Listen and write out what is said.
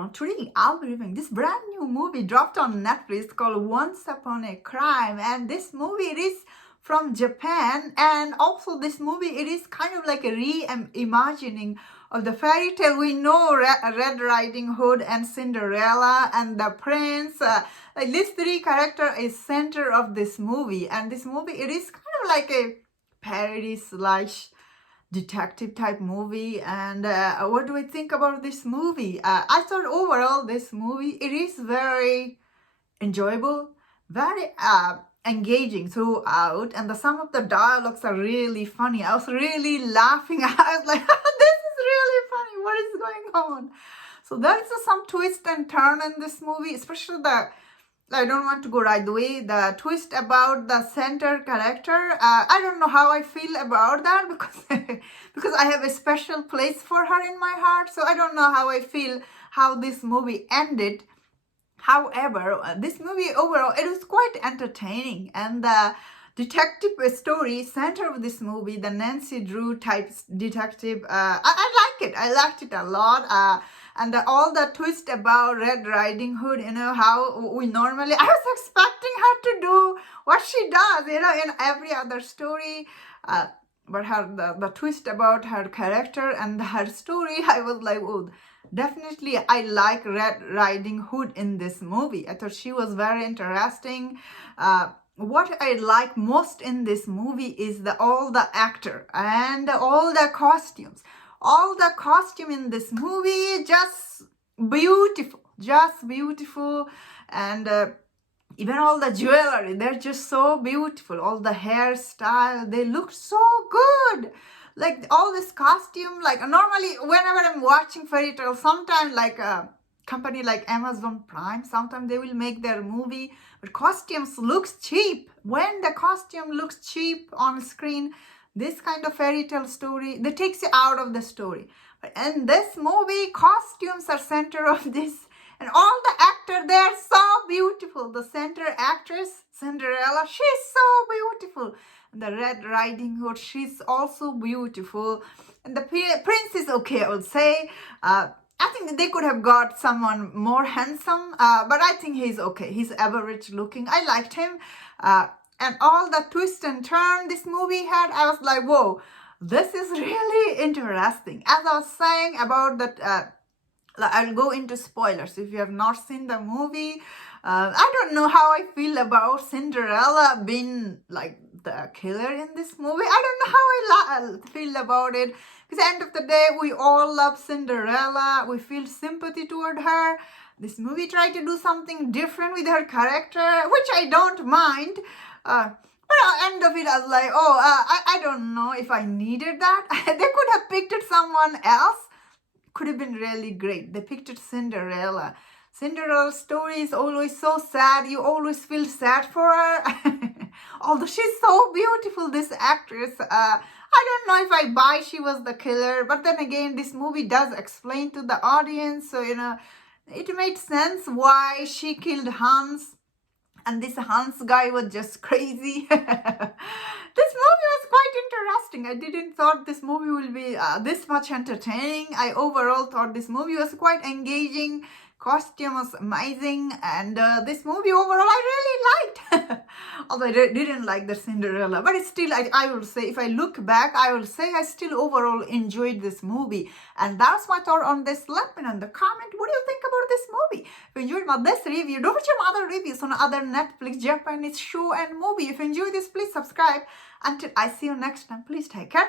everyone. Today I'll be reviewing this brand new movie dropped on Netflix called Once Upon a Crime, and this movie it is from Japan, and also this movie it is kind of like a reimagining of the fairy tale we know, Red Riding Hood and Cinderella and the prince. Like these three characters is center of this movie, and this movie it is kind of like a parody slash detective type movie. And what do I think about this movie? I thought overall this movie it is very enjoyable, very engaging throughout, and some of the dialogues are really funny. I was really laughing. I was like, this is really funny, what is going on? So there is some twist and turn in this movie, especially I don't want to go right away. The twist about the center character, I don't know how I feel about that because I have a special place for her in my heart. So I don't know how I feel how this movie ended. However, this movie overall, it was quite entertaining, and the detective story center of this movie, the Nancy Drew type detective, I like it. I liked it a lot. And all the twist about Red Riding Hood, how we normally, I was expecting her to do what she does, in every other story. But the twist about her character and her story, I was like, oh, definitely I like Red Riding Hood in this movie. I thought she was very interesting. What I like most in this movie is all the actor and all the costumes. All the costume in this movie just beautiful, and even all the jewelry, they're just so beautiful. All the hairstyle, they look so good. Like all this costume, like normally whenever I'm watching fairy tale, sometimes like a company like Amazon Prime, sometimes they will make their movie, but costumes looks cheap. When the costume looks cheap on screen, this kind of fairy tale story, that takes you out of the story. But in this movie, costumes are center of this, and all the actors, they're so beautiful. The center actress, Cinderella, she's so beautiful. And the Red Riding Hood, she's also beautiful. And the prince is okay, I would say. I think they could have got someone more handsome, but I think he's okay. He's average looking. I liked him. And all the twist and turn this movie had, I was like, whoa, this is really interesting. As I was saying about that, I'll go into spoilers if you have not seen the movie. I don't know how I feel about Cinderella being like the killer in this movie. I don't know how I feel about it. Because at the end of the day, we all love Cinderella. We feel sympathy toward her. This movie tried to do something different with her character, which I don't mind. But at the end of it, I was like, I don't know if I needed that. They could have picked someone else. Could have been really great. They picked Cinderella. Cinderella's story is always so sad. You always feel sad for her. Although she's so beautiful, this actress. I don't know if I buy she was the killer. But then again, this movie does explain to the audience. So, it made sense why she killed Hans. And this Hans guy was just crazy. This movie was quite interesting. I didn't thought this movie will be this much entertaining. I overall thought this movie was quite engaging. Costume was amazing, and this movie overall I really liked. Although I didn't like the Cinderella, but it's still, I will say, if I look back, I will say I still overall enjoyed this movie. And that's my thought on this. Let me know in the comment, what do you think about this movie? If you enjoyed this review, don't forget my other reviews on other Netflix Japanese show and movie. If you enjoyed this, please subscribe. Until I see you next time, please take care.